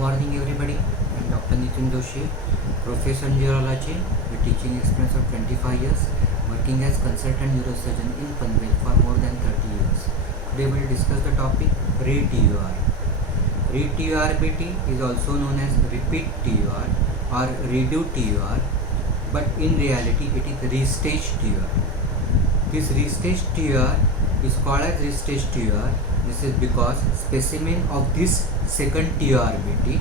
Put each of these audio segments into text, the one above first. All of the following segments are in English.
Morning everybody, I'm Dr. Nitin Doshi, Professor in Neurology with teaching experience of 25 years, working as consultant neurosurgeon in Panvel for more than 30 years. Today we will discuss the topic RE-TUR. RE-TURBT is also known as repeat TUR or redo TUR, but in reality it is restage TUR. This restage TUR is called as restage TUR. This is because specimen of this second TURBT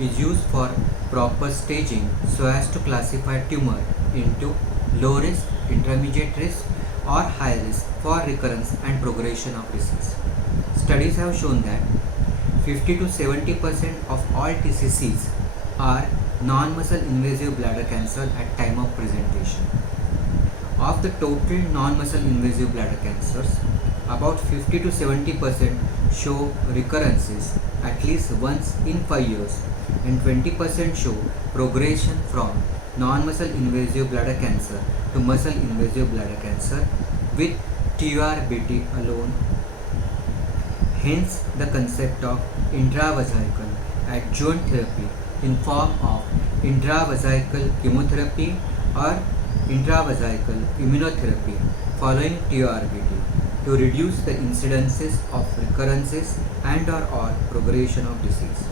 is used for proper staging so as to classify tumor into low risk, intermediate risk or high risk for recurrence and progression of disease. Studies have shown that 50 to 70% of all TCCs are non-muscle invasive bladder cancer at time of presentation. Of the total non-muscle invasive bladder cancers, about 50 to 70% show recurrences at least once in 5 years and 20% show progression from non-muscle invasive bladder cancer to muscle invasive bladder cancer with TURBT alone. Hence the concept of intravesical adjuvant therapy in form of intravesical chemotherapy or intravesical immunotherapy following TURBT to reduce the incidences of recurrences and or progression of disease.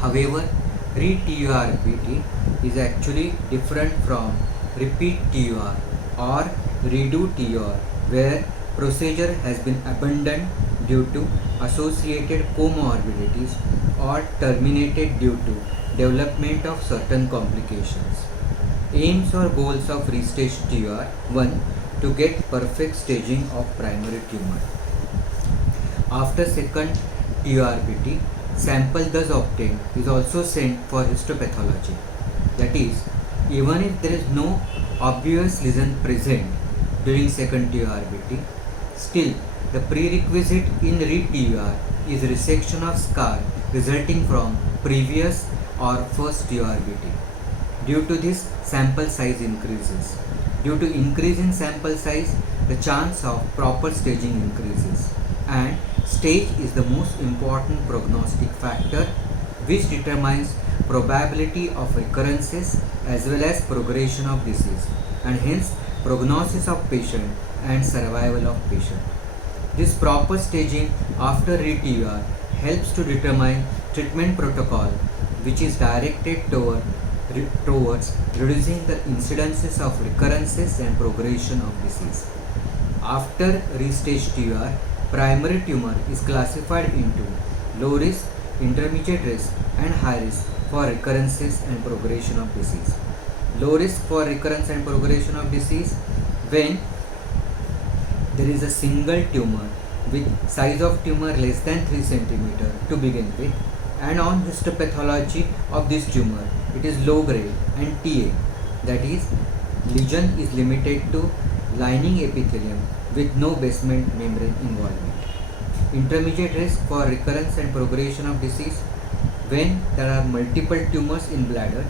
However, re-TURBT is actually different from repeat TUR or redo TUR, where procedure has been abandoned due to associated comorbidities or terminated due to development of certain complications. Aims or goals of restage TUR: 1. To get perfect staging of primary tumor. After second TURBT, sample thus obtained is also sent for histopathology. That is, even if there is no obvious lesion present during second TURBT, still the prerequisite in re-TUR is resection of scar resulting from previous or first TURBT. Due to this, sample size increases. Due to increase in sample size, the chance of proper staging increases, and stage is the most important prognostic factor which determines probability of recurrences as well as progression of disease, and hence prognosis of patient and survival of patient. This proper staging after re-TUR helps to determine treatment protocol which is directed towards reducing the incidences of recurrences and progression of disease. After restage TUR, primary tumor is classified into low risk, intermediate risk and high risk for recurrences and progression of disease. Low risk for recurrence and progression of disease when there is a single tumor with size of tumor less than 3 cm to begin with, and on histopathology of this tumor it is low grade and TA, that is, lesion is limited to lining epithelium with no basement membrane involvement. Intermediate risk for recurrence and progression of disease when there are multiple tumors in bladder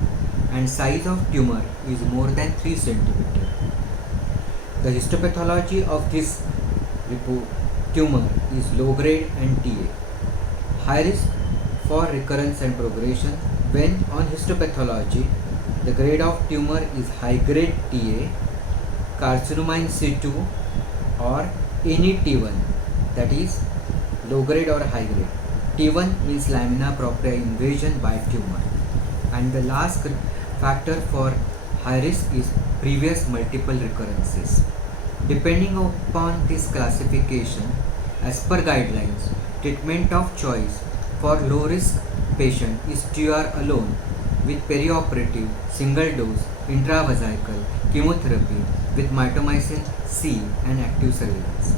and size of tumor is more than 3 cm. The histopathology of this tumor is low grade and TA. High risk for recurrence and progression when on histopathology the grade of tumor is high grade TA, carcinoma in situ or any T1, that is low grade or high grade. T1 means lamina propria invasion by tumor. And the last factor for high risk is previous multiple recurrences. Depending upon this classification, as per guidelines, treatment of choice for low risk patient is TUR alone with perioperative single dose intravesical chemotherapy with mitomycin C and active surveillance.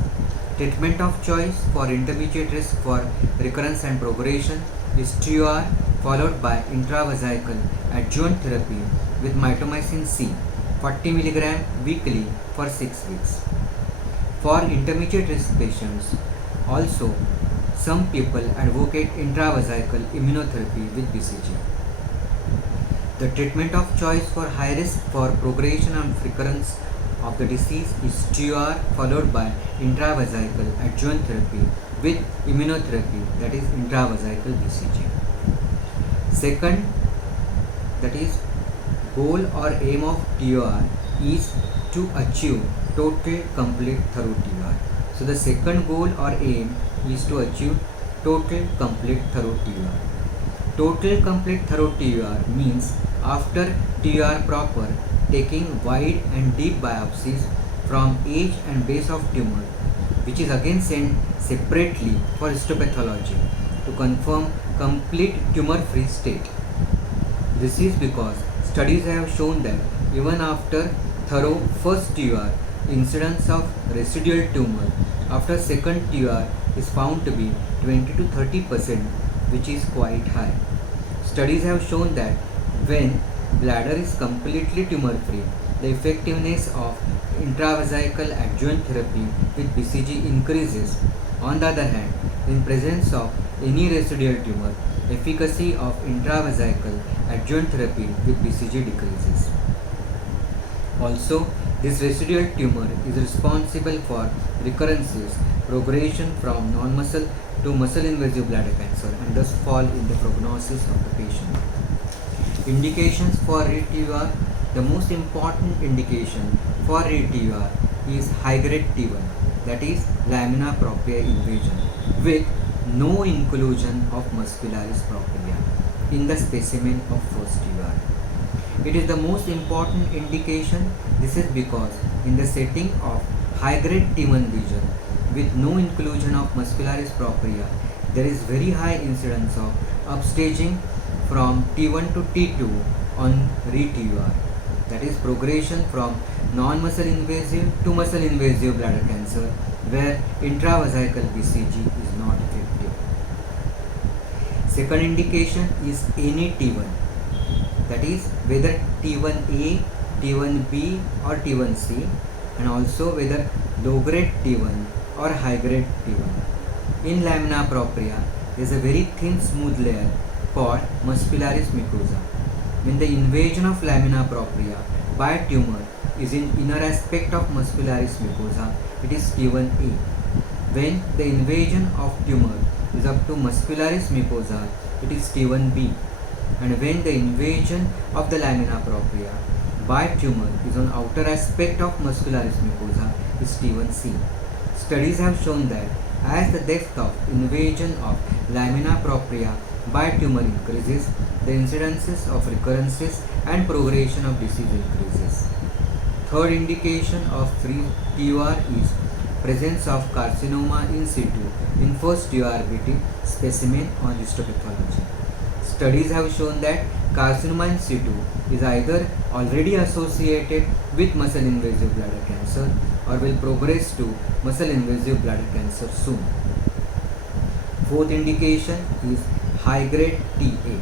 Treatment of choice for intermediate risk for recurrence and progression is TUR followed by intravesical adjuvant therapy with mitomycin C 40 mg weekly for 6 weeks. For intermediate risk patients, also some people advocate intravesical immunotherapy with BCG. The treatment of choice for high risk for progression and recurrence of the disease is TUR followed by intravesical adjuvant therapy with immunotherapy, that is intravesical BCG. Second, that is goal or aim of TUR is to achieve total complete thorough TUR. So the second goal or aim is to achieve total complete thorough TUR. Total complete thorough TUR means after TUR proper, taking wide and deep biopsies from edge and base of tumor, which is again sent separately for histopathology to confirm complete tumor-free state. This is because studies have shown that even after thorough first TUR, incidence of residual tumor after second TUR is found to be 20 to 30%, which is quite high. Studies have shown that when bladder is completely tumor-free, the effectiveness of intravesical adjuvant therapy with BCG increases. On the other hand, in presence of any residual tumor, efficacy of intravesical adjuvant therapy with BCG decreases. Also, this residual tumor is responsible for recurrences, progression from non-muscle to muscle-invasive bladder cancer, and thus fall in the prognosis of the patient. Indications for re-TUR. The most important indication for re-TUR is high-grade T1, that is lamina propria invasion, with no inclusion of muscularis propria in the specimen of first TUR. It is the most important indication. This is because in the setting of high-grade T1 lesion with no inclusion of muscularis propria, there is very high incidence of upstaging from T1 to T2 on re-TUR. That is progression from non-muscle invasive to muscle invasive bladder cancer, where intravesical BCG is not effective. Second indication is any T1, that is whether T1A, T1B or T1C, and also whether low grade T1 or high grade T1. In lamina propria, there is a very thin smooth layer called muscularis mucosa. When the invasion of lamina propria by tumor is in inner aspect of muscularis mucosa, it is T1A. When the invasion of tumor is up to muscularis mucosa, it is T1B. And when the invasion of the lamina propria by tumor is on outer aspect of muscularis mucosa, is T1C. Studies have shown that as the depth of invasion of lamina propria by tumor increases, the incidences of recurrences and progression of disease increases. Third indication of TUR is presence of carcinoma in situ in first TURBT specimen on histopathology. Studies have shown that carcinoma in situ is either already associated with muscle invasive bladder cancer or will progress to muscle invasive bladder cancer soon. Fourth indication is high grade TA.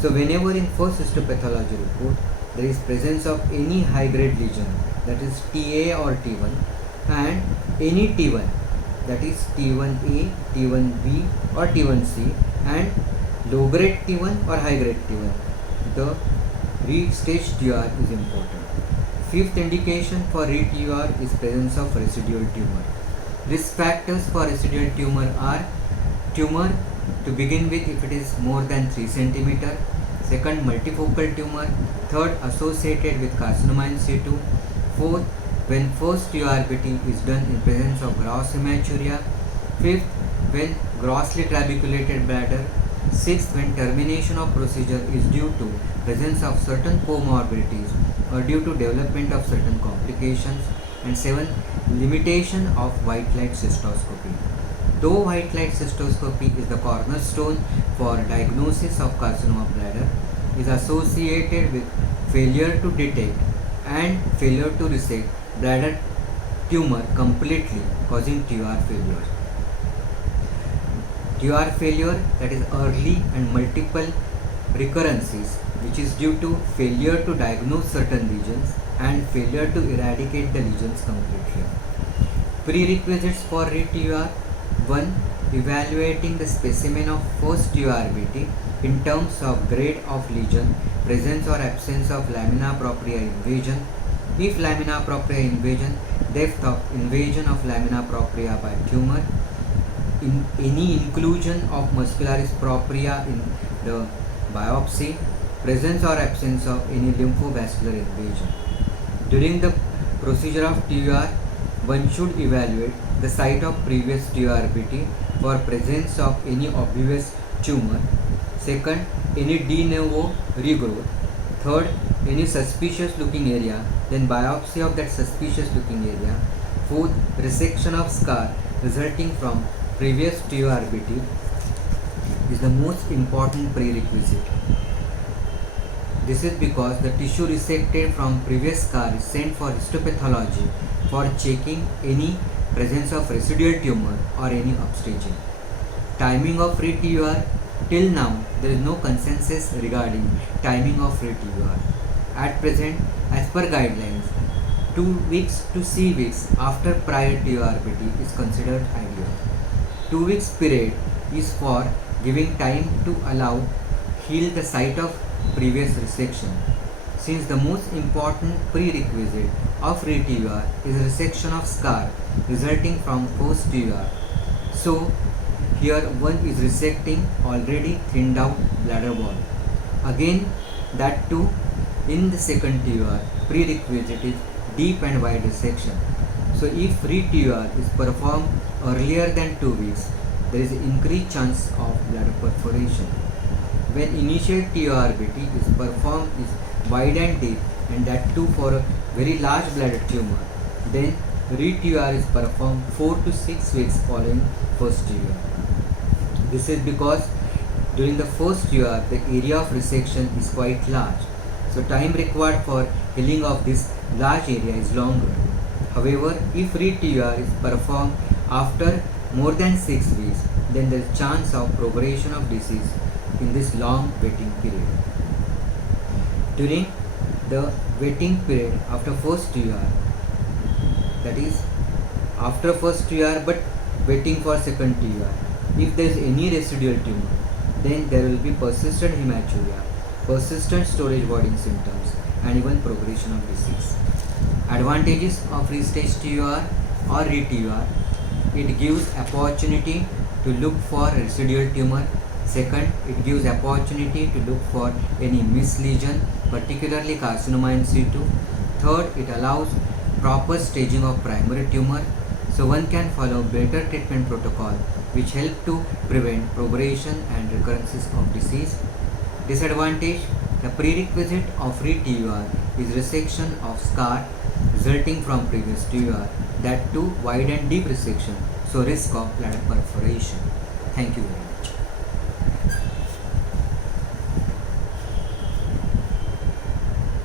So whenever in first histopathology report there is presence of any high grade lesion, that is TA or T1, and any T1, that is T1A, T1B or T1C, and low grade T1 or high grade T1, the re-stage TUR is important. Fifth indication for re-TUR is presence of residual tumor. Risk factors for residual tumor are tumor to begin with if it is more than 3 cm, second multifocal tumor, third associated with carcinoma in situ, fourth when first TURBT is done in presence of gross hematuria, fifth when grossly trabeculated bladder, sixth when termination of procedure is due to presence of certain comorbidities or due to development of certain complications, and seventh limitation of white light cystoscopy. Though white light cystoscopy is the cornerstone for diagnosis of carcinoma bladder, is associated with failure to detect and failure to resect bladder tumor completely, causing TUR failure. TUR failure, that is early and multiple recurrences, which is due to failure to diagnose certain lesions and failure to eradicate the lesions completely. Prerequisites for re-TUR: 1. Evaluating the specimen of first TURBT in terms of grade of lesion, presence or absence of lamina propria invasion. If lamina propria invasion, depth of invasion of lamina propria by tumor, in any inclusion of muscularis propria in the biopsy, presence or absence of any lymphovascular invasion. During the procedure of TUR, one should evaluate the site of previous TURBT for presence of any obvious tumor. Second, any de novo regrowth. Third, any suspicious looking area, then biopsy of that suspicious looking area. Fourth, resection of scar resulting from previous TURBT is the most important prerequisite. This is because the tissue resected from previous scar is sent for histopathology for checking any presence of residual tumor or any upstaging. Timing of re-TUR. Till now, there is no consensus regarding timing of re-TUR. At present, as per guidelines, 2 weeks to 6 weeks after prior TURBT is considered ideal. 2 weeks period is for giving time to allow heal the site of previous resection. Since the most important prerequisite of re-TUR is resection of scar resulting from post TUR, so here one is resecting already thinned out bladder wall. Again, that too in the second TUR, prerequisite is deep and wide resection. So if re-TUR is performed earlier than 2 weeks, there is an increased chance of bladder perforation. When initial TURBT is performed is wide and deep, and that too for a very large bladder tumor, then re-TUR is performed 4 to 6 weeks following first TUR. This is because during the first TUR the area of resection is quite large, so time required for healing of this large area is longer. However, if re-TUR is performed after more than 6 weeks, then there is chance of progression of disease in this long waiting period. During the waiting period after first TUR, that is after first TUR but waiting for second TUR, if there is any residual tumor, then there will be persistent hematuria, persistent storage voiding symptoms, and even progression of disease. Advantages of restage TUR or re-TUR: it gives opportunity to look for residual tumor. Second, it gives opportunity to look for any missed lesion, particularly carcinoma in situ. Third, it allows proper staging of primary tumor, so one can follow better treatment protocol which help to prevent progression and recurrences of disease. Disadvantage: the prerequisite of re-TUR is resection of scar resulting from previous TUR, that too wide and deep resection, so risk of bladder perforation. Thank you very much.